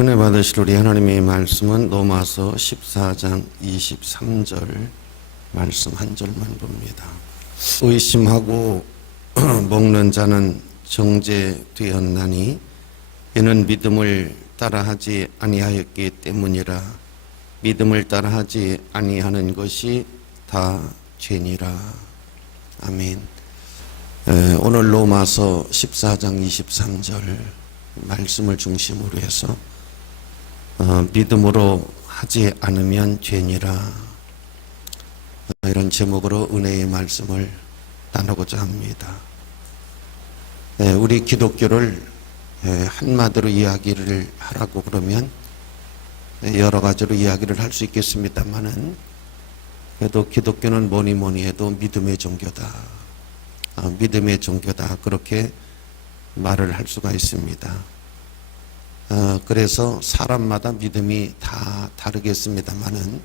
은혜 받으실 우리 하나님의 말씀은 로마서 14장 23절 말씀 한 절만 봅니다. 의심하고 먹는 자는 정죄되었나니 이는 믿음을 따라하지 아니하였기 때문이라. 믿음을 따라하지 아니하는 것이 다 죄니라. 아멘. 오늘 로마서 14장 23절 말씀을 중심으로 해서 믿음으로 하지 않으면 죄니라, 이런 제목으로 은혜의 말씀을 나누고자 합니다. 우리 기독교를 한마디로 이야기를 하라고 그러면 여러 가지로 이야기를 할 수 있겠습니다만은, 그래도 기독교는 뭐니 해도 믿음의 종교다, 믿음의 종교다, 그렇게 말을 할 수가 있습니다. 그래서 사람마다 믿음이 다 다르겠습니다만은,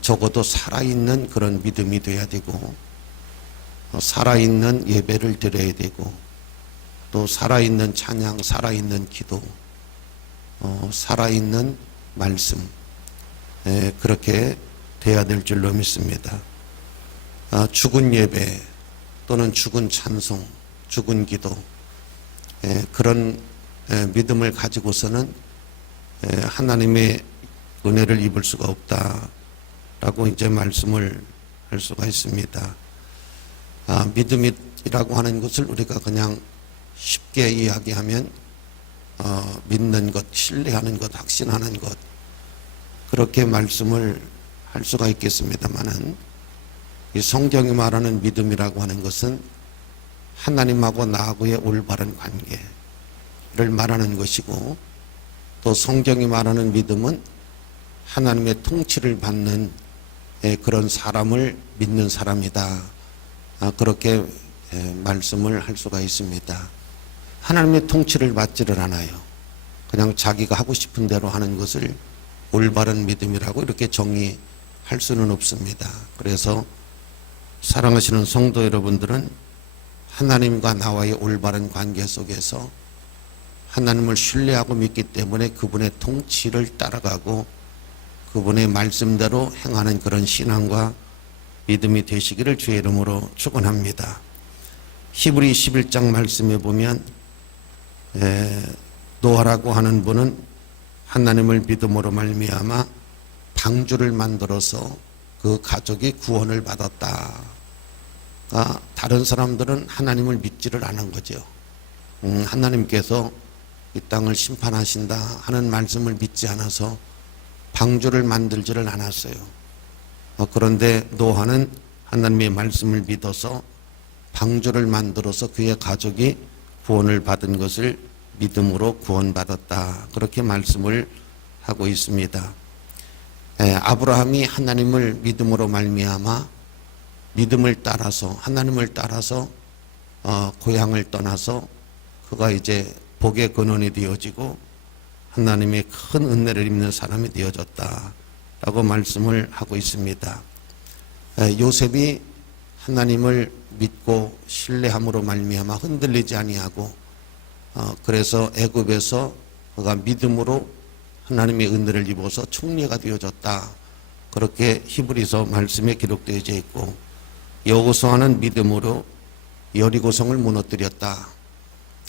적어도 살아있는 그런 믿음이 돼야 되고, 살아있는 예배를 드려야 되고, 또 살아있는 찬양, 살아있는 기도, 살아있는 말씀, 그렇게 돼야 될 줄로 믿습니다. 죽은 예배 또는 죽은 찬송, 죽은 기도, 그런 믿음을 가지고서는 하나님의 은혜를 입을 수가 없다라고 이제 말씀을 할 수가 있습니다. 믿음이라고 하는 것을 우리가 그냥 쉽게 이야기하면 믿는 것, 신뢰하는 것, 확신하는 것, 그렇게 말씀을 할 수가 있겠습니다만은, 이 성경이 말하는 믿음이라고 하는 것은 하나님하고 나하고의 올바른 관계를 말하는 것이고, 또 성경이 말하는 믿음은 하나님의 통치를 받는 그런 사람을 믿는 사람이다, 그렇게 말씀을 할 수가 있습니다. 하나님의 통치를 받지를 않아요. 그냥 자기가 하고 싶은 대로 하는 것을 올바른 믿음이라고 이렇게 정의할 수는 없습니다. 그래서 사랑하시는 성도 여러분들은 하나님과 나와의 올바른 관계 속에서 하나님을 신뢰하고 믿기 때문에 그분의 통치를 따라가고 그분의 말씀대로 행하는 그런 신앙과 믿음이 되시기를 주의 이름으로 축원합니다. 히브리 11장 말씀에 보면 노아라고 하는 분은 하나님을 믿음으로 말미암아 방주를 만들어서 그 가족이 구원을 받았다. 다른 사람들은 하나님을 믿지를 않은 거죠. 하나님께서 이 땅을 심판하신다 하는 말씀을 믿지 않아서 방주를 만들지를 않았어요. 그런데 노아는 하나님의 말씀을 믿어서 방주를 만들어서 그의 가족이 구원을 받은 것을 믿음으로 구원받았다, 그렇게 말씀을 하고 있습니다. 아브라함이 하나님을 믿음으로 말미암아 믿음을 따라서, 하나님을 따라서 고향을 떠나서 그가 이제 복의 근원이 되어지고 하나님의 큰 은혜를 입는 사람이 되어졌다 라고 말씀을 하고 있습니다. 요셉이 하나님을 믿고 신뢰함으로 말미암아 흔들리지 아니하고, 그래서 애굽에서 그가 믿음으로 하나님의 은혜를 입어서 총리가 되어졌다, 그렇게 히브리서 말씀에 기록되어 있고, 여호수아는 믿음으로 여리고성을 무너뜨렸다.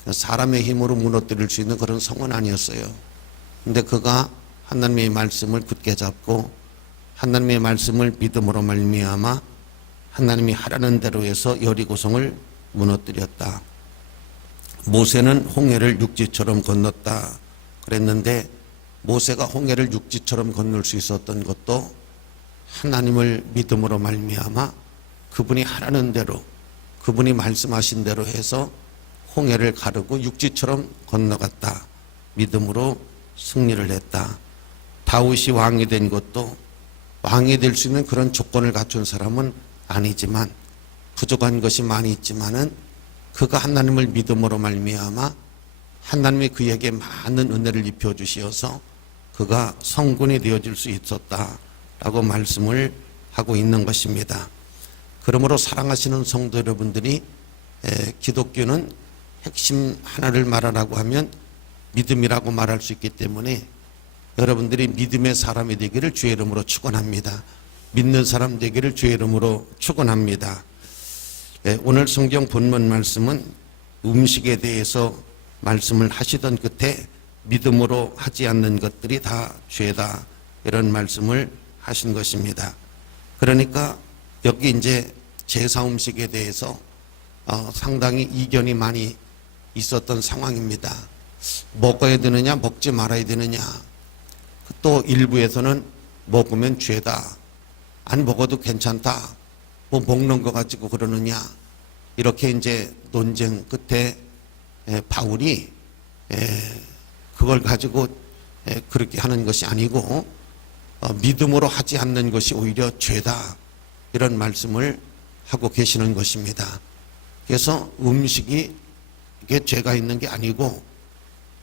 사람의 힘으로 무너뜨릴 수 있는 그런 성은 아니었어요. 근데 그가 하나님의 말씀을 굳게 잡고 하나님의 말씀을 믿음으로 말미암아 하나님이 하라는 대로 해서 여리고성을 무너뜨렸다. 모세는 홍해를 육지처럼 건넜다 그랬는데, 모세가 홍해를 육지처럼 건널 수 있었던 것도 하나님을 믿음으로 말미암아 그분이 하라는 대로, 그분이 말씀하신 대로 해서 홍해를 가르고 육지처럼 건너갔다. 믿음으로 승리를 했다. 다윗이 왕이 된 것도 왕이 될 수 있는 그런 조건을 갖춘 사람은 아니지만, 부족한 것이 많이 있지만은 그가 하나님을 믿음으로 말미암아 하나님이 그에게 많은 은혜를 입혀 주시어서 그가 성군이 되어질 수 있었다라고 말씀을 하고 있는 것입니다. 그러므로 사랑하시는 성도 여러분들이, 기독교는 핵심 하나를 말하라고 하면 믿음이라고 말할 수 있기 때문에 여러분들이 믿음의 사람이 되기를 주의 이름으로 축원합니다. 믿는 사람 되기를 주의 이름으로 축원합니다. 오늘 성경 본문 말씀은 음식에 대해서 말씀을 하시던 끝에 믿음으로 하지 않는 것들이 다 죄다 이런 말씀을 하신 것입니다. 그러니까 여기 이제 제사 음식에 대해서 상당히 이견이 많이 있었던 상황입니다. 먹어야 되느냐 먹지 말아야 되느냐, 또 일부에서는 먹으면 죄다, 안 먹어도 괜찮다, 뭐 먹는 거 가지고 그러느냐, 이렇게 이제 논쟁 끝에 바울이 그걸 가지고 그렇게 하는 것이 아니고 믿음으로 하지 않는 것이 오히려 죄다, 이런 말씀을 하고 계시는 것입니다. 그래서 음식이 이게 죄가 있는 게 아니고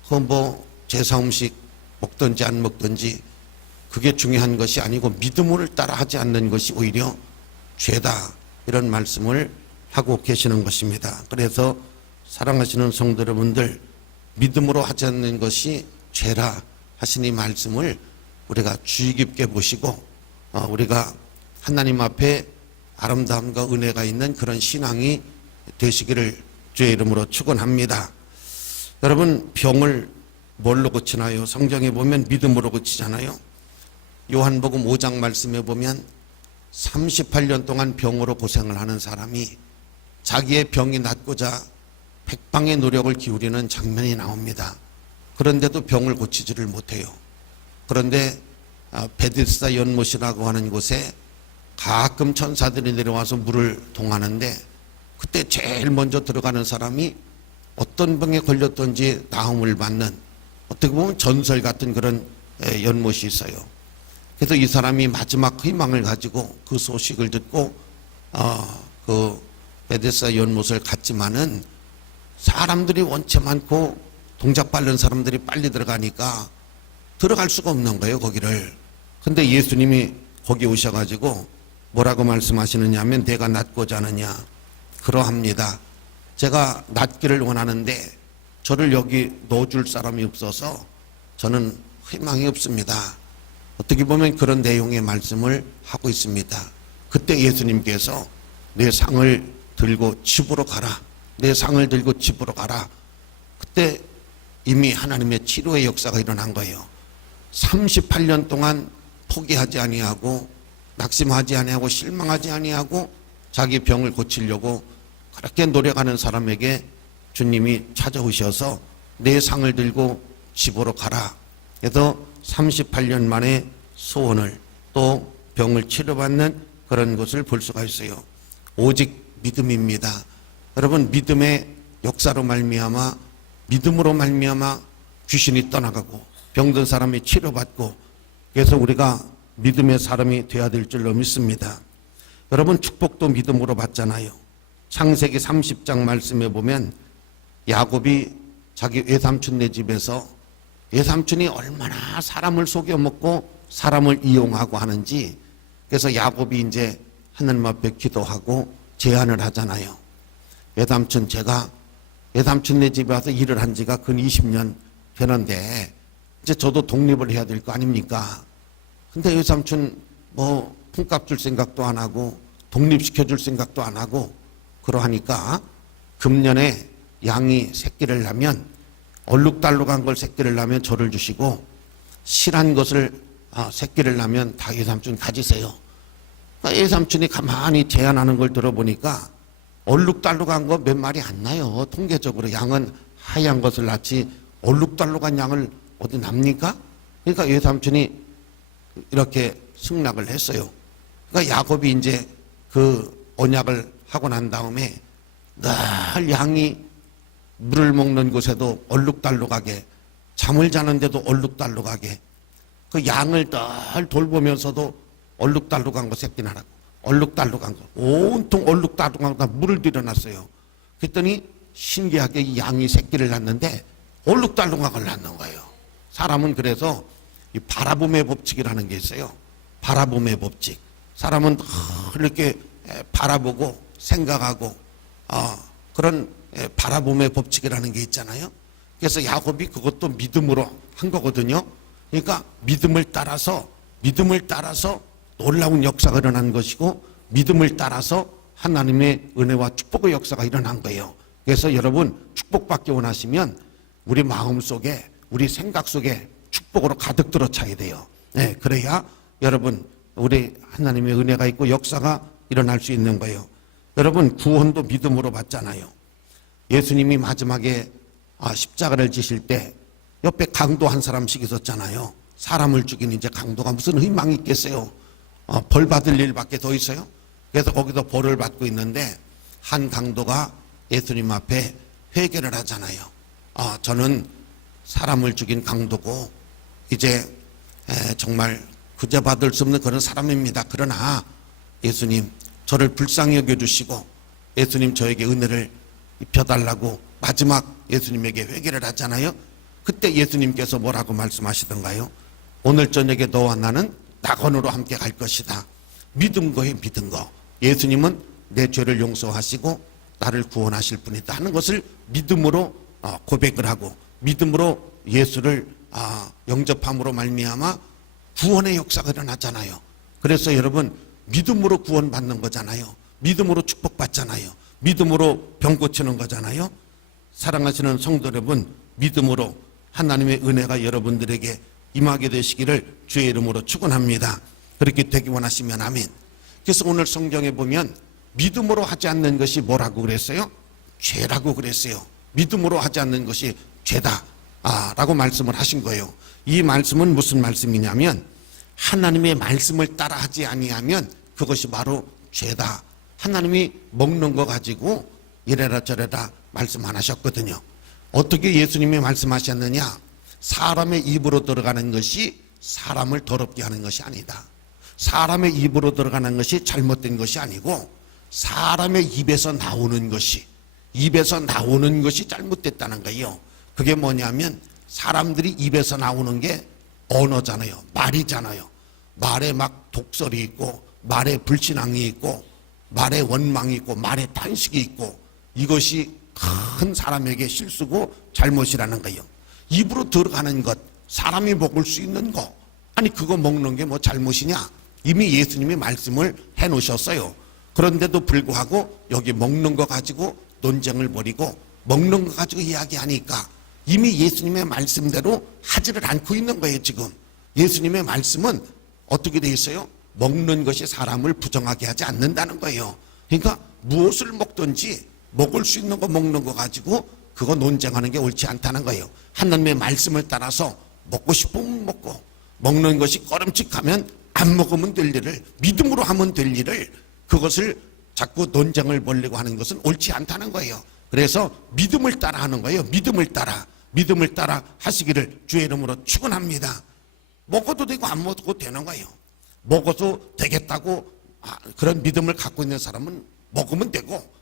그 뭐 제사 음식 먹든지 안 먹든지 그게 중요한 것이 아니고 믿음을 따라 하지 않는 것이 오히려 죄다, 이런 말씀을 하고 계시는 것입니다. 그래서 사랑하시는 성도 여러분들, 믿음으로 하지 않는 것이 죄라 하신 이 말씀을 우리가 주의 깊게 보시고 우리가 하나님 앞에 아름다움과 은혜가 있는 그런 신앙이 되시기를 주의 이름으로 축원합니다. 여러분, 병을 뭘로 고치나요? 성경에 보면 믿음으로 고치잖아요. 요한복음 5장 말씀에 보면 38년 동안 병으로 고생을 하는 사람이 자기의 병이 낫고자 백방의 노력을 기울이는 장면이 나옵니다. 그런데도 병을 고치지를 못해요. 그런데 베데스다 연못이라고 하는 곳에 가끔 천사들이 내려와서 물을 동하는데 그때 제일 먼저 들어가는 사람이 어떤 병에 걸렸던지 나음을 받는, 어떻게 보면 전설 같은 그런 연못이 있어요. 그래서 이 사람이 마지막 희망을 가지고 그 소식을 듣고 그 베데스다 연못을 갔지만은 사람들이 원체 많고 동작 빠른 사람들이 빨리 들어가니까 들어갈 수가 없는 거예요, 거기를. 근데 예수님이 거기 오셔가지고 뭐라고 말씀하시느냐 하면, 내가 낫고자 하느냐? 그러합니다. 제가 낫기를 원하는데 저를 여기 넣어줄 사람이 없어서 저는 희망이 없습니다. 어떻게 보면 그런 내용의 말씀을 하고 있습니다. 그때 예수님께서 내 상을 들고 집으로 가라, 내 상을 들고 집으로 가라. 그때 이미 하나님의 치료의 역사가 일어난 거예요. 38년 동안 포기하지 아니하고 낙심하지 아니하고 실망하지 아니하고 자기 병을 고치려고 그렇게 노력하는 사람에게 주님이 찾아오셔서 내 상을 들고 집으로 가라. 그래서 38년 만에 소원을, 또 병을 치료받는 그런 것을 볼 수가 있어요. 오직 믿음입니다. 여러분, 믿음의 역사로 말미암아, 믿음으로 말미암아 귀신이 떠나가고 병든 사람이 치료받고, 그래서 우리가 믿음의 사람이 되어야 될 줄로 믿습니다. 여러분, 축복도 믿음으로 받잖아요. 창세기 30장 말씀에 보면 야곱이 자기 외삼촌네 집에서, 외삼촌이 얼마나 사람을 속여먹고 사람을 이용하고 하는지, 그래서 야곱이 이제 하나님 앞에 기도하고 제안을 하잖아요. 외삼촌, 제가 외삼촌네 집에 와서 일을 한 지가 근 20년 되는데 이제 저도 독립을 해야 될 거 아닙니까? 근데 외삼촌 뭐 품값 줄 생각도 안 하고 독립시켜 줄 생각도 안 하고 그러하니까 금년에 양이 새끼를 낳으면, 얼룩달룩한 걸 새끼를 낳으면 저를 주시고 실한 것을 새끼를 낳으면 다 외삼촌 가지세요. 그러니까 외삼촌이 가만히 제안하는 걸 들어보니까 얼룩달룩한 거 몇 마리 안 나요. 통계적으로 양은 하얀 것을 낳지 얼룩달룩한 양을 어디 납니까? 그러니까 외삼촌이 이렇게 승낙을 했어요. 그러니까 야곱이 이제 그 언약을 하고 난 다음에 늘 양이 물을 먹는 곳에도 얼룩달룩하게, 잠을 자는데도 얼룩달룩하게, 그 양을 늘 돌보면서도 얼룩달룩한 거 새끼 나라고, 얼룩달룩한 거, 온통 얼룩달룩한 거 물을 들여놨어요. 그랬더니 신기하게 이 양이 새끼를 낳는데 얼룩달룩한 걸 낳는 거예요. 사람은 그래서 이 바라봄의 법칙이라는 게 있어요. 바라봄의 법칙. 사람은 이렇게 바라보고 생각하고 그런 바라봄의 법칙이라는 게 있잖아요. 그래서 야곱이 그것도 믿음으로 한 거거든요. 그러니까 믿음을 따라서 놀라운 역사가 일어난 것이고, 믿음을 따라서 하나님의 은혜와 축복의 역사가 일어난 거예요. 그래서 여러분, 축복받기 원하시면 우리 마음 속에, 우리 생각 속에 축복으로 가득 들어차야 돼요. 네, 그래야 여러분, 우리 하나님의 은혜가 있고 역사가 일어날 수 있는 거예요. 여러분, 구원도 믿음으로 받잖아요. 예수님이 마지막에 십자가를 지실 때 옆에 강도 한 사람씩 있었잖아요. 사람을 죽인 이제 강도가 무슨 희망이 있겠어요? 벌 받을 일밖에 더 있어요? 그래서 거기서 벌을 받고 있는데 한 강도가 예수님 앞에 회개를 하잖아요. 저는 사람을 죽인 강도고 이제 정말 구제받을 수 없는 그런 사람입니다. 그러나 예수님, 저를 불쌍히 여겨주시고 예수님 저에게 은혜를 입혀달라고 마지막 예수님에게 회개를 하잖아요. 그때 예수님께서 뭐라고 말씀하시던가요? 오늘 저녁에 너와 나는 낙원으로 함께 갈 것이다. 믿은 거에 믿은 거. 예수님은 내 죄를 용서하시고 나를 구원하실 분이다 하는 것을 믿음으로 고백을 하고, 믿음으로 예수를 영접함으로 말미암아 구원의 역사가 일어나잖아요. 그래서 여러분, 믿음으로 구원받는 거잖아요. 믿음으로 축복받잖아요. 믿음으로 병 고치는 거잖아요. 사랑하시는 성도 여러분, 믿음으로 하나님의 은혜가 여러분들에게 임하게 되시기를 주의 이름으로 축원합니다. 그렇게 되기 원하시면 아멘. 그래서 오늘 성경에 보면 믿음으로 하지 않는 것이 뭐라고 그랬어요? 죄라고 그랬어요. 믿음으로 하지 않는 것이 죄다 라고 말씀을 하신 거예요. 이 말씀은 무슨 말씀이냐면, 하나님의 말씀을 따라하지 아니하면 그것이 바로 죄다. 하나님이 먹는 거 가지고 이래라 저래라 말씀 안 하셨거든요. 어떻게 예수님이 말씀하셨느냐? 사람의 입으로 들어가는 것이 사람을 더럽게 하는 것이 아니다. 사람의 입으로 들어가는 것이 잘못된 것이 아니고 사람의 입에서 나오는 것이 잘못됐다는 거예요. 그게 뭐냐면 사람들이 입에서 나오는 게 언어잖아요. 말이잖아요. 말에 막 독설이 있고 말에 불신앙이 있고 말에 원망이 있고 말에 탄식이 있고, 이것이 큰 사람에게 실수고 잘못이라는 거예요. 입으로 들어가는 것, 사람이 먹을 수 있는 거, 아니 그거 먹는 게 뭐 잘못이냐? 이미 예수님이 말씀을 해놓으셨어요. 그런데도 불구하고 여기 먹는 거 가지고 논쟁을 벌이고 먹는 거 가지고 이야기하니까 이미 예수님의 말씀대로 하지를 않고 있는 거예요. 지금 예수님의 말씀은 어떻게 돼 있어요? 먹는 것이 사람을 부정하게 하지 않는다는 거예요. 그러니까 무엇을 먹든지 먹을 수 있는 거 먹는 거 가지고 그거 논쟁하는 게 옳지 않다는 거예요. 하나님의 말씀을 따라서 먹고 싶으면 먹고, 먹는 것이 꺼름칙하면 안 먹으면 될 일을, 믿음으로 하면 될 일을, 그것을 자꾸 논쟁을 벌리고 하는 것은 옳지 않다는 거예요. 그래서 믿음을 따라 하는 거예요. 믿음을 따라 하시기를 주의 이름으로 축원합니다. 먹어도 되고 안 먹어도 되는 거예요. 먹어도 되겠다고 그런 믿음을 갖고 있는 사람은 먹으면 되고,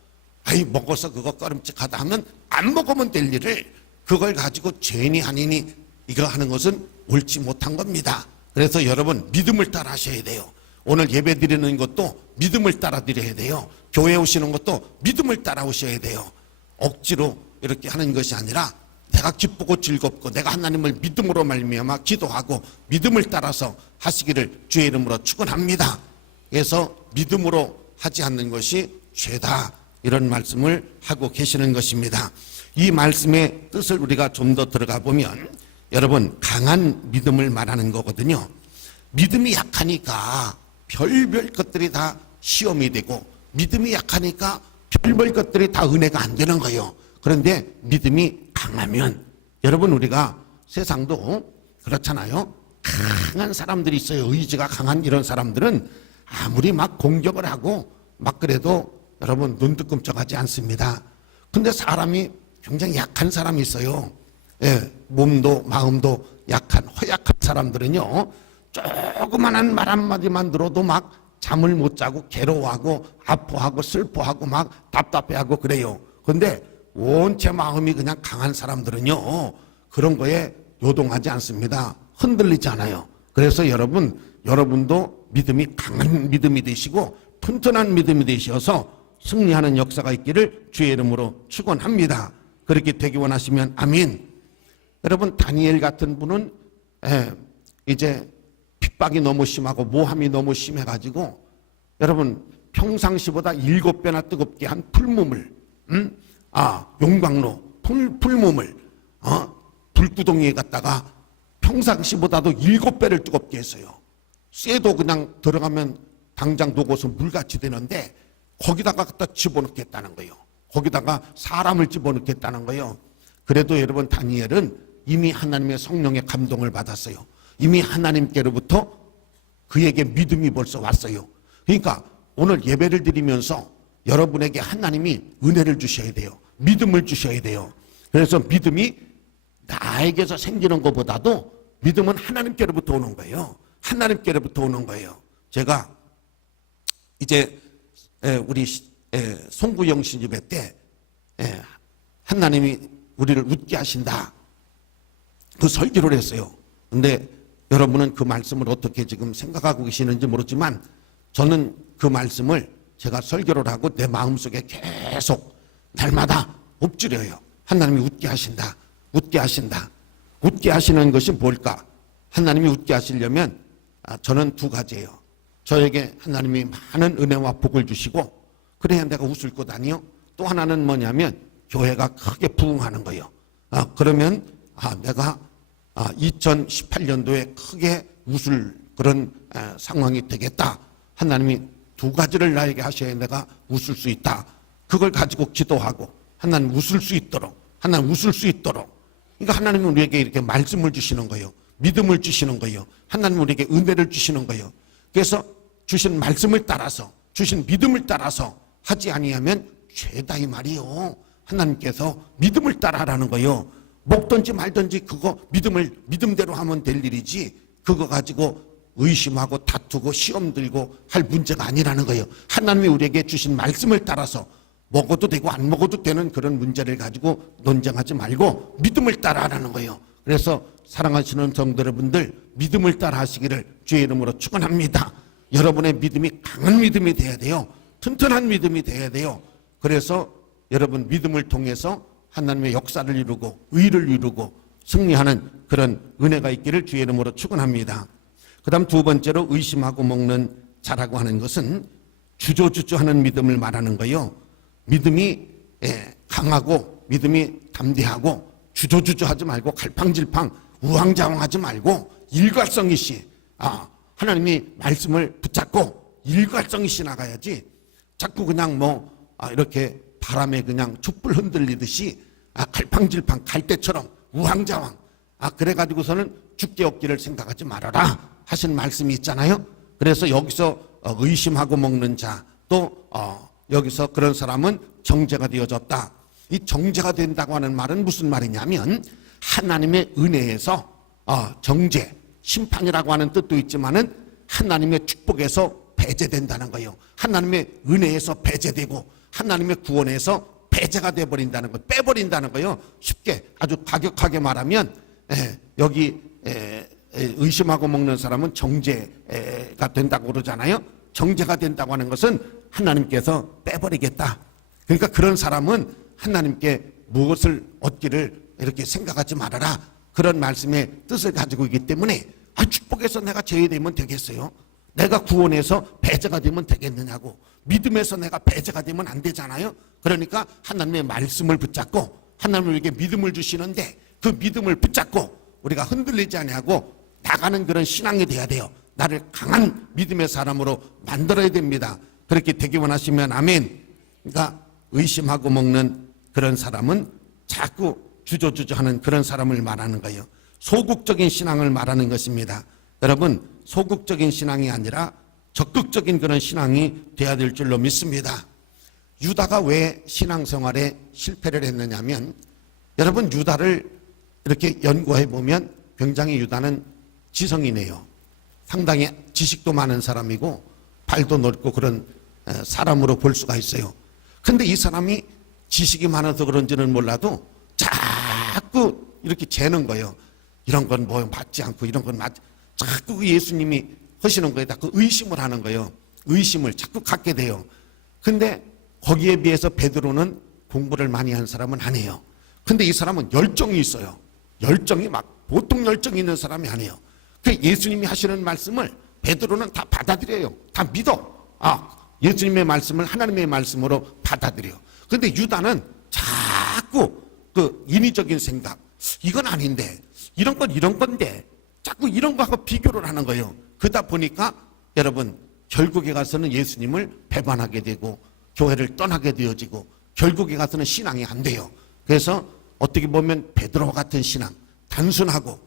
먹어서 그거 꺼름칙하다 하면 안 먹으면 될 일을 그걸 가지고 죄니 아니니 이거 하는 것은 옳지 못한 겁니다. 그래서 여러분, 믿음을 따라 하셔야 돼요. 오늘 예배 드리는 것도 믿음을 따라 드려야 돼요. 교회 오시는 것도 믿음을 따라 오셔야 돼요. 억지로 이렇게 하는 것이 아니라 내가 기쁘고 즐겁고 내가 하나님을 믿음으로 말미암아 기도하고 믿음을 따라서 하시기를 주의 이름으로 축원합니다. 그래서 믿음으로 하지 않는 것이 죄다, 이런 말씀을 하고 계시는 것입니다. 이 말씀의 뜻을 우리가 좀 더 들어가 보면 여러분, 강한 믿음을 말하는 거거든요. 믿음이 약하니까 별별 것들이 다 시험이 되고, 믿음이 약하니까 별별 것들이 다 은혜가 안 되는 거예요. 그런데 믿음이 강하면, 여러분, 우리가 세상도 그렇잖아요. 강한 사람들이 있어요. 의지가 강한 이런 사람들은 아무리 막 공격을 하고 막 그래도 여러분 눈도 끔찍하지 않습니다. 근데 사람이 굉장히 약한 사람이 있어요. 몸도 마음도 약한 허약한 사람들은요, 조그만한 말 한마디만 들어도 막 잠을 못 자고 괴로워하고 아파하고 슬퍼하고 막 답답해하고 그래요. 근데 원체 마음이 그냥 강한 사람들은요, 그런 거에 요동하지 않습니다. 흔들리지 않아요. 그래서 여러분도 믿음이 강한 믿음이 되시고 튼튼한 믿음이 되셔서 승리하는 역사가 있기를 주의 이름으로 축원합니다. 그렇게 되기 원하시면 아멘. 여러분 다니엘 같은 분은 이제 핍박이 너무 심하고 모함이 너무 심해가지고 여러분 평상시보다 7배나 뜨겁게 한 풀무물, 용광로 풀무물, 불구덩이에 갔다가 평상시보다도 7배를 뜨겁게 했어요. 쇠도 그냥 들어가면 당장 녹아서 물같이 되는데 거기다가 갖다 집어넣겠다는 거예요. 거기다가 사람을 집어넣겠다는 거예요. 그래도 여러분 다니엘은 이미 하나님의 성령의 감동을 받았어요. 이미 하나님께로부터 그에게 믿음이 벌써 왔어요. 그러니까 오늘 예배를 드리면서 여러분에게 하나님이 은혜를 주셔야 돼요. 믿음을 주셔야 돼요. 그래서 믿음이 나에게서 생기는 것보다도 믿음은 하나님께로부터 오는 거예요. 하나님께로부터 오는 거예요. 제가 이제 우리 송구영 신집회 때 하나님이 우리를 웃게 하신다 그 설교를 했어요. 근데 여러분은 그 말씀을 어떻게 지금 생각하고 계시는지 모르지만 저는 그 말씀을 제가 설교를 하고 내 마음속에 계속 날마다 엎드려요. 하나님이 웃게 하신다. 웃게 하신다. 웃게 하시는 것이 뭘까? 하나님이 웃게 하시려면 저는 두 가지예요. 저에게 하나님이 많은 은혜와 복을 주시고 그래야 내가 웃을 것 아니요. 또 하나는 뭐냐면 교회가 크게 부흥하는 거예요. 그러면 내가 2018년도에 크게 웃을 그런 상황이 되겠다. 하나님이 두 가지를 나에게 하셔야 내가 웃을 수 있다. 그걸 가지고 기도하고 하나님 웃을 수 있도록 하나님 웃을 수 있도록 그러니까 하나님은 우리에게 이렇게 말씀을 주시는 거예요. 믿음을 주시는 거예요. 하나님은 우리에게 은혜를 주시는 거예요. 그래서 주신 말씀을 따라서 주신 믿음을 따라서 하지 아니하면 죄다 이 말이요. 하나님께서 믿음을 따라하라는 거예요. 먹든지 말든지 그거 믿음대로 하면 될 일이지 그거 가지고 의심하고 다투고 시험 들고 할 문제가 아니라는 거예요. 하나님이 우리에게 주신 말씀을 따라서 먹어도 되고 안 먹어도 되는 그런 문제를 가지고 논쟁하지 말고 믿음을 따라하라는 거예요. 그래서 사랑하시는 성도 여러분들 믿음을 따라하시기를 주의 이름으로 축원합니다. 여러분의 믿음이 강한 믿음이 돼야 돼요. 튼튼한 믿음이 돼야 돼요. 그래서 여러분 믿음을 통해서 하나님의 역사를 이루고 의를 이루고 승리하는 그런 은혜가 있기를 주의 이름으로 축원합니다. 그 다음 두 번째로 의심하고 먹는 자라고 하는 것은 주저주저하는 믿음을 말하는 거예요. 믿음이 강하고 믿음이 담대하고 주저주저하지 말고 갈팡질팡 우왕좌왕하지 말고 일관성이시 하나님이 말씀을 붙잡고 일관성이시 나가야지 자꾸 그냥 이렇게 바람에 그냥 촛불 흔들리듯이 갈팡질팡 갈대처럼 우왕좌왕 그래가지고서는 죽게 없기를 생각하지 말아라 하신 말씀이 있잖아요. 그래서 여기서 의심하고 먹는 자 또 여기서 그런 사람은 정죄가 되어졌다. 이 정죄가 된다고 하는 말은 무슨 말이냐면 하나님의 은혜에서 정죄, 심판이라고 하는 뜻도 있지만은 하나님의 축복에서 배제된다는 거예요. 하나님의 은혜에서 배제되고 하나님의 구원에서 배제가 돼버린다는 거예요. 빼버린다는 거예요. 쉽게 아주 과격하게 말하면 여기 의심하고 먹는 사람은 정죄가 된다고 그러잖아요. 정죄가 된다고 하는 것은 하나님께서 빼버리겠다. 그러니까 그런 사람은 하나님께 무엇을 얻기를 이렇게 생각하지 말아라. 그런 말씀의 뜻을 가지고 있기 때문에 축복에서 내가 제외되면 되겠어요? 내가 구원에서 배제가 되면 되겠느냐고. 믿음에서 내가 배제가 되면 안 되잖아요. 그러니까 하나님의 말씀을 붙잡고 하나님은 우리에게 믿음을 주시는데 그 믿음을 붙잡고 우리가 흔들리지 아니하고 나가는 그런 신앙이 돼야 돼요. 나를 강한 믿음의 사람으로 만들어야 됩니다. 그렇게 되기 원하시면 아멘. 그러니까 의심하고 먹는 그런 사람은 자꾸 주저주저하는 그런 사람을 말하는 거예요. 소극적인 신앙을 말하는 것입니다. 여러분 소극적인 신앙이 아니라 적극적인 그런 신앙이 돼야 될 줄로 믿습니다. 유다가 왜 신앙생활에 실패를 했느냐면 여러분 유다를 이렇게 연구해 보면 굉장히 유다는 지성이네요. 상당히 지식도 많은 사람이고 발도 넓고 그런 사람으로 볼 수가 있어요. 근데 이 사람이 지식이 많아서 그런지는 몰라도 자꾸 이렇게 재는 거예요. 이런 건 뭐 맞지 않고 이런 건 자꾸 예수님이 하시는 거에 자꾸 의심을 하는 거예요. 의심을 자꾸 갖게 돼요. 근데 거기에 비해서 베드로는 공부를 많이 한 사람은 아니에요. 근데 이 사람은 열정이 있어요. 열정이 막 보통 열정이 있는 사람이 아니에요. 그 예수님이 하시는 말씀을 베드로는 다 받아들여요. 다 믿어. 예수님의 말씀을 하나님의 말씀으로 받아들여. 그런데 유다는 자꾸 그 인위적인 생각, 이건 아닌데, 이런 건 이런 건데, 자꾸 이런 거하고 비교를 하는 거예요. 그러다 보니까 여러분 결국에 가서는 예수님을 배반하게 되고 교회를 떠나게 되어지고 결국에 가서는 신앙이 안 돼요. 그래서 어떻게 보면 베드로와 같은 신앙, 단순하고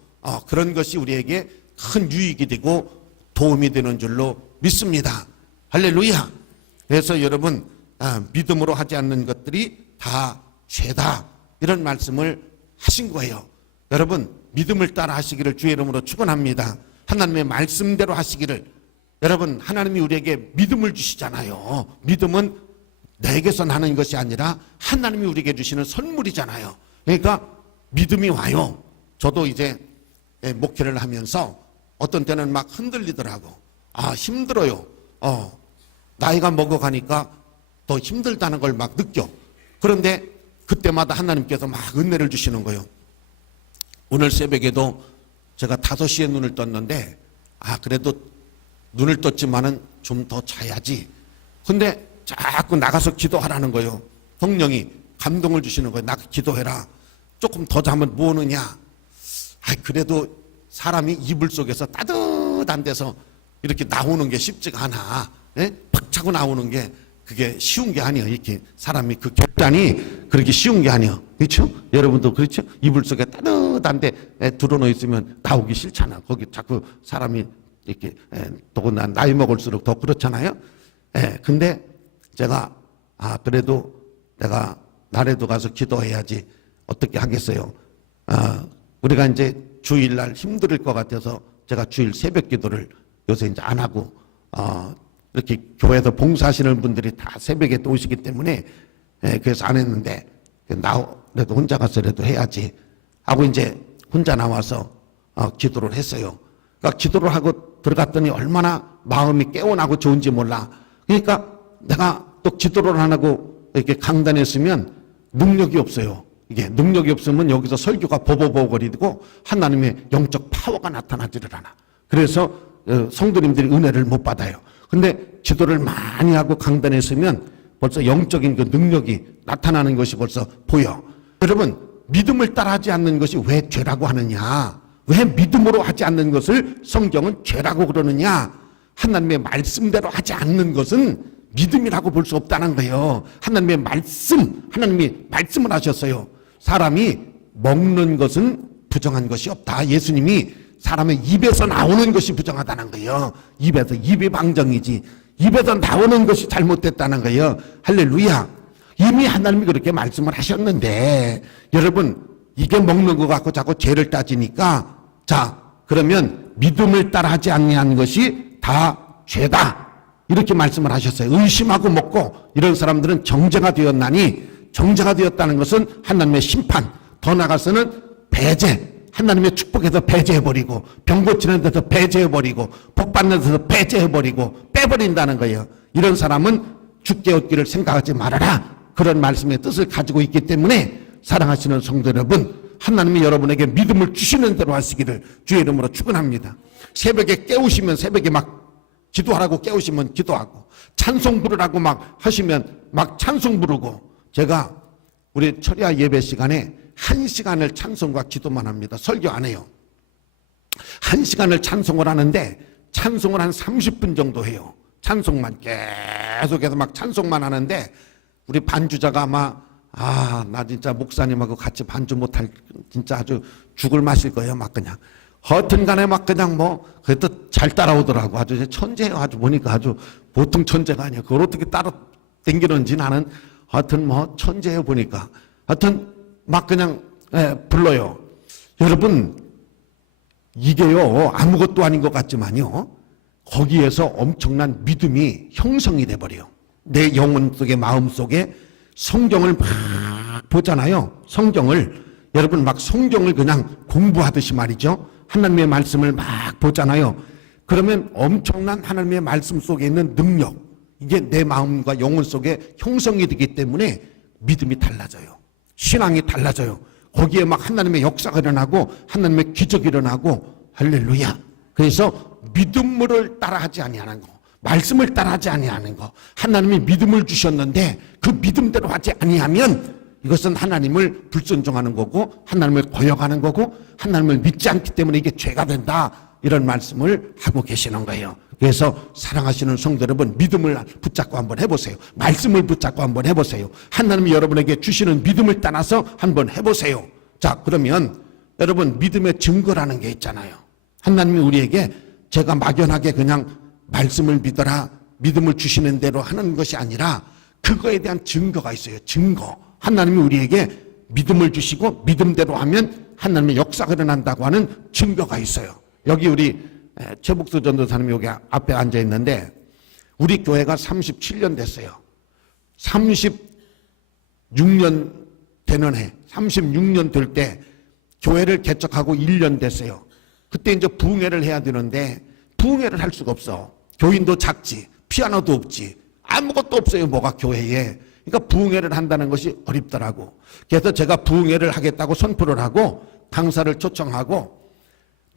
그런 것이 우리에게 큰 유익이 되고 도움이 되는 줄로 믿습니다. 할렐루야. 그래서 여러분 믿음으로 하지 않는 것들이 다 죄다, 이런 말씀을 하신 거예요. 여러분 믿음을 따라 하시기를 주의 이름으로 축원합니다. 하나님의 말씀대로 하시기를. 여러분 하나님이 우리에게 믿음을 주시잖아요. 믿음은 내게서 나는 것이 아니라 하나님이 우리에게 주시는 선물이잖아요. 그러니까 믿음이 와요. 저도 이제 목회를 하면서 어떤 때는 막 흔들리더라고. 힘들어요. 나이가 먹어가니까 더 힘들다는 걸 막 느껴. 그런데 그때마다 하나님께서 막 은혜를 주시는 거예요. 오늘 새벽에도 제가 5시에 눈을 떴는데 그래도 눈을 떴지만은 좀 더 자야지. 근데 자꾸 나가서 기도하라는 거예요. 성령이 감동을 주시는 거예요. 나가 기도해라. 조금 더 자면 뭐 하느냐. 그래도 사람이 이불 속에서 따뜻한 데서 이렇게 나오는 게 쉽지가 않아. 팍 차고 나오는 게 그게 쉬운 게 아니에요. 이렇게 사람이 그 결단이 그렇게 쉬운 게 아니에요. 그렇죠? 여러분도 그렇죠? 이불 속에 따뜻한 데 들어놓여 있으면 나오기 싫잖아. 거기 자꾸 사람이 이렇게 더구나 나이 먹을수록 더 그렇잖아요. 근데 제가 그래도 내가 날에도 가서 기도해야지 어떻게 하겠어요. 우리가 이제 주일날 힘들 것 같아서 제가 주일 새벽 기도를 요새 이제 안 하고 이렇게 교회에서 봉사하시는 분들이 다 새벽에 또 오시기 때문에 그래서 안 했는데 그래도 혼자 가서라도 해야지 하고 이제 혼자 나와서 기도를 했어요. 그러니까 기도를 하고 들어갔더니 얼마나 마음이 깨어나고 좋은지 몰라. 그러니까 내가 또 기도를 안 하고 이렇게 강단했으면 능력이 없어요. 이게 능력이 없으면 여기서 설교가 버버버거리고 하나님의 영적 파워가 나타나지를 않아. 그래서 성도님들이 은혜를 못 받아요. 근데 기도를 많이 하고 강단했으면 벌써 영적인 그 능력이 나타나는 것이 벌써 보여. 여러분 믿음을 따라하지 않는 것이 왜 죄라고 하느냐? 왜 믿음으로 하지 않는 것을 성경은 죄라고 그러느냐? 하나님의 말씀대로 하지 않는 것은 믿음이라고 볼 수 없다는 거예요. 하나님의 하나님이 말씀을 하셨어요. 사람이 먹는 것은 부정한 것이 없다. 예수님이 사람의 입에서 나오는 것이 부정하다는 거예요. 입이 방정이지. 입에서 나오는 것이 잘못됐다는 거예요. 할렐루야. 이미 하나님이 그렇게 말씀을 하셨는데 여러분 이게 먹는 것 갖고 자꾸 죄를 따지니까 그러면 믿음을 따라하지 아니한 것이 다 죄다. 이렇게 말씀을 하셨어요. 의심하고 먹고 이런 사람들은 정죄가 되었나니 정죄가 되었다는 것은 하나님의 심판, 더 나아가서는 배제, 하나님의 축복에서 배제해버리고 병 고치는 데서 배제해버리고 복 받는 데서 배제해버리고 빼버린다는 거예요. 이런 사람은 죽게 얻기를 생각하지 말아라. 그런 말씀의 뜻을 가지고 있기 때문에 사랑하시는 성도 여러분, 하나님이 여러분에게 믿음을 주시는 대로 하시기를 주의 이름으로 축원합니다. 새벽에 깨우시면 새벽에 막 기도하라고 깨우시면 기도하고 찬송 부르라고 막 하시면 막 찬송 부르고 제가 우리 철야 예배 시간에 1시간을 찬송과 기도만 합니다. 설교 안 해요. 1시간을 찬송을 하는데 찬송을 한 30분 정도 해요. 찬송만 계속해서 막 찬송만 하는데 우리 반주자가 아마 나 진짜 목사님하고 같이 반주 못할 진짜 아주 죽을 맛일 거예요. 막 그냥 하여튼 간에 막 그냥 그래도 잘 따라오더라고. 아주 천재예요. 아주 보니까 아주 보통 천재가 아니에요. 그걸 어떻게 따라 댕기는지 나는 하여튼 천재예요. 보니까 하여튼 막 그냥 불러요. 여러분 이게요 아무것도 아닌 것 같지만요 거기에서 엄청난 믿음이 형성이 돼버려요. 내 영혼 속에 마음 속에 성경을 막 보잖아요. 성경을 여러분 막 성경을 그냥 공부하듯이 말이죠. 하나님의 말씀을 막 보잖아요. 그러면 엄청난 하나님의 말씀 속에 있는 능력, 이게 내 마음과 영혼 속에 형성이 되기 때문에 믿음이 달라져요. 신앙이 달라져요. 거기에 막 하나님의 역사가 일어나고 하나님의 기적이 일어나고 할렐루야. 그래서 믿음을 따라하지 아니하는 거, 말씀을 따라하지 아니하는 거, 하나님이 믿음을 주셨는데 그 믿음대로 하지 아니하면 이것은 하나님을 불순종하는 거고 하나님을 거역하는 거고 하나님을 믿지 않기 때문에 이게 죄가 된다, 이런 말씀을 하고 계시는 거예요. 그래서 사랑하시는 성도 여러분, 믿음을 붙잡고 한번 해보세요. 말씀을 붙잡고 한번 해보세요. 하나님이 여러분에게 주시는 믿음을 따라서 한번 해보세요. 자, 그러면 여러분, 믿음의 증거라는 게 있잖아요. 하나님이 우리에게 제가 막연하게 그냥 말씀을 믿어라, 믿음을 주시는 대로 하는 것이 아니라 그거에 대한 증거가 있어요. 증거. 하나님이 우리에게 믿음을 주시고 믿음대로 하면 하나님의 역사가 일어난다고 하는 증거가 있어요. 여기 우리 최복수 전도사님이 여기 앞에 앉아 있는데 우리 교회가 37년 됐어요. 36년 되는 해, 36년 될 때 교회를 개척하고 1년 됐어요. 그때 이제 부흥회를 해야 되는데 부흥회를 할 수가 없어. 교인도 작지, 피아노도 없지, 아무것도 없어요. 뭐가 교회에. 그러니까 부흥회를 한다는 것이 어렵더라고. 그래서 제가 부흥회를 하겠다고 선포를 하고 강사를 초청하고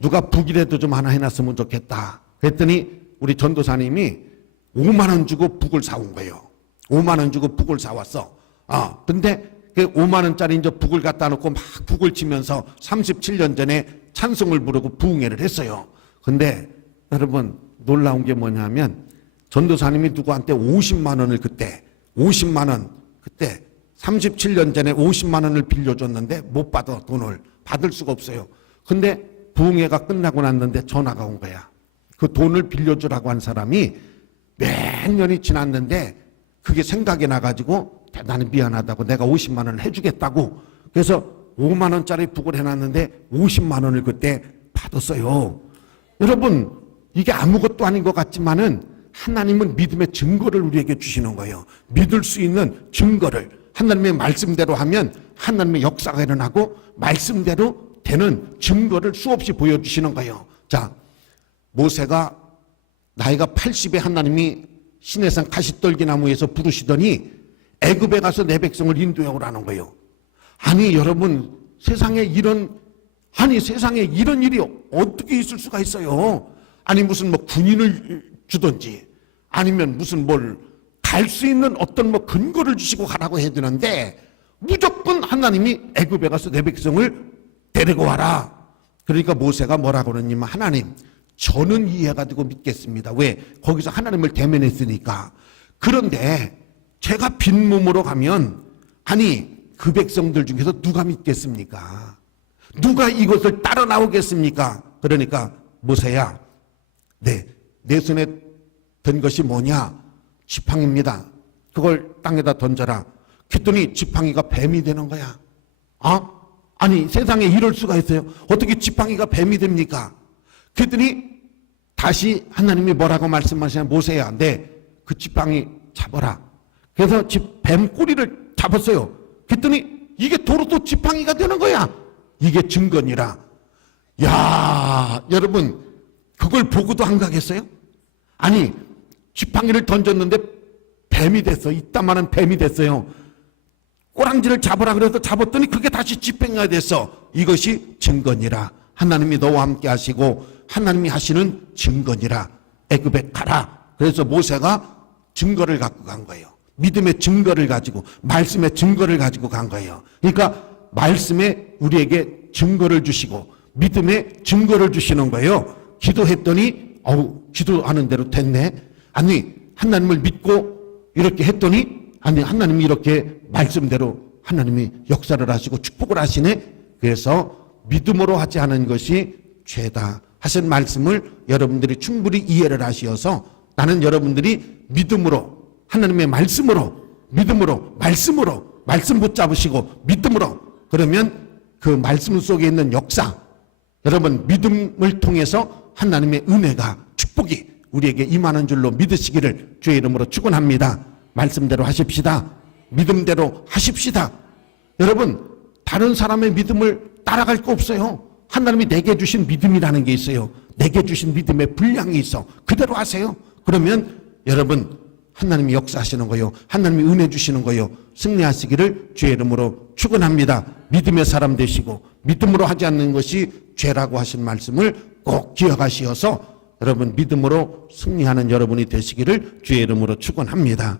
누가 북이라도 좀 하나 해놨으면 좋겠다. 그랬더니 우리 전도사님이 5만 원 주고 북을 사온 거예요. 5만 원 주고 북을 사왔어. 근데 그 5만 원짜리 이제 북을 갖다 놓고 막 북을 치면서 37년 전에 찬송을 부르고 부흥회를 했어요. 근데 여러분, 놀라운 게 뭐냐면 전도사님이 누구한테 50만 원을 그때 50만 원, 그때 37년 전에 50만 원을 빌려줬는데 못 받아. 돈을 받을 수가 없어요. 근데 부흥회가 끝나고 났는데 전화가 온 거야. 그 돈을 빌려주라고 한 사람이 몇 년이 지났는데 그게 생각이 나가지고 대단히 미안하다고 내가 50만 원을 해주겠다고. 그래서 5만 원짜리 북을 해놨는데 50만 원을 그때 받았어요. 여러분, 이게 아무것도 아닌 것 같지만은 하나님은 믿음의 증거를 우리에게 주시는 거예요. 믿을 수 있는 증거를. 하나님의 말씀대로 하면 하나님의 역사가 일어나고 말씀대로 되는 증거를 수없이 보여주시는 거예요. 자, 모세가 나이가 80에 하나님이 시내산 가시떨기나무에서 부르시더니 애굽에 가서 내 백성을 인도해 오라는 거예요. 아니 여러분, 세상에 이런 일이 어떻게 있을 수가 있어요? 아니 무슨 뭐 군인을 주든지 아니면 무슨 뭘 갈 수 있는 어떤 뭐 근거를 주시고 가라고 해야 되는데 무조건 하나님이 애굽에 가서 내 백성을 데리고 와라. 그러니까 모세가 뭐라고 그러냐면 하나님, 저는 이해가지고 믿겠습니다. 왜? 거기서 하나님을 대면했으니까. 그런데 제가 빈몸으로 가면 아니 그 백성들 중에서 누가 믿겠습니까? 누가 이것을 따라 나오겠습니까? 그러니까 모세야, 내 손에 든 것이 뭐냐? 지팡이입니다. 그걸 땅에다 던져라. 그랬더니 지팡이가 뱀이 되는 거야. 아니 세상에 이럴 수가 있어요? 어떻게 지팡이가 뱀이 됩니까? 그랬더니 다시 하나님이 뭐라고 말씀하시냐? 모세야, 그 지팡이 잡아라. 그래서 뱀 꼬리를 잡았어요. 그랬더니 이게 도로 지팡이가 되는 거야. 이게 증거니라. 야, 여러분, 그걸 보고도 안 가겠어요? 아니 지팡이를 던졌는데 뱀이 됐어. 이따만한 뱀이 됐어요. 꼬랑지를 잡으라 그래서 잡았더니 그게 다시 지팡이가 됐어. 이것이 증거니라. 하나님이 너와 함께 하시고 하나님이 하시는 증거니라. 애굽에 가라. 그래서 모세가 증거를 갖고 간 거예요. 믿음의 증거를 가지고, 말씀의 증거를 가지고 간 거예요. 그러니까 말씀에 우리에게 증거를 주시고 믿음의 증거를 주시는 거예요. 기도했더니 기도하는 대로 됐네. 아니 하나님을 믿고 이렇게 했더니 아니 하나님이 이렇게 말씀대로 하나님이 역사를 하시고 축복을 하시네. 그래서 믿음으로 하지 않은 것이 죄다 하신 말씀을 여러분들이 충분히 이해를 하시어서 나는 여러분들이 믿음으로 하나님의 말씀으로 말씀 붙잡으시고 믿음으로, 그러면 그 말씀 속에 있는 역사, 여러분 믿음을 통해서 하나님의 은혜가 축복이 우리에게 임하는 줄로 믿으시기를 주의 이름으로 축원합니다. 말씀대로 하십시다. 믿음대로 하십시다. 여러분 다른 사람의 믿음을 따라갈 거 없어요. 하나님이 내게 주신 믿음이라는 게 있어요. 내게 주신 믿음의 분량이 있어. 그대로 하세요. 그러면 여러분 하나님이 역사하시는 거요. 하나님이 은혜 주시는 거요. 승리하시기를 주의 이름으로 축원합니다. 믿음의 사람 되시고 믿음으로 하지 않는 것이 죄라고 하신 말씀을 꼭 기억하시어서 여러분 믿음으로 승리하는 여러분이 되시기를 주의 이름으로 축원합니다.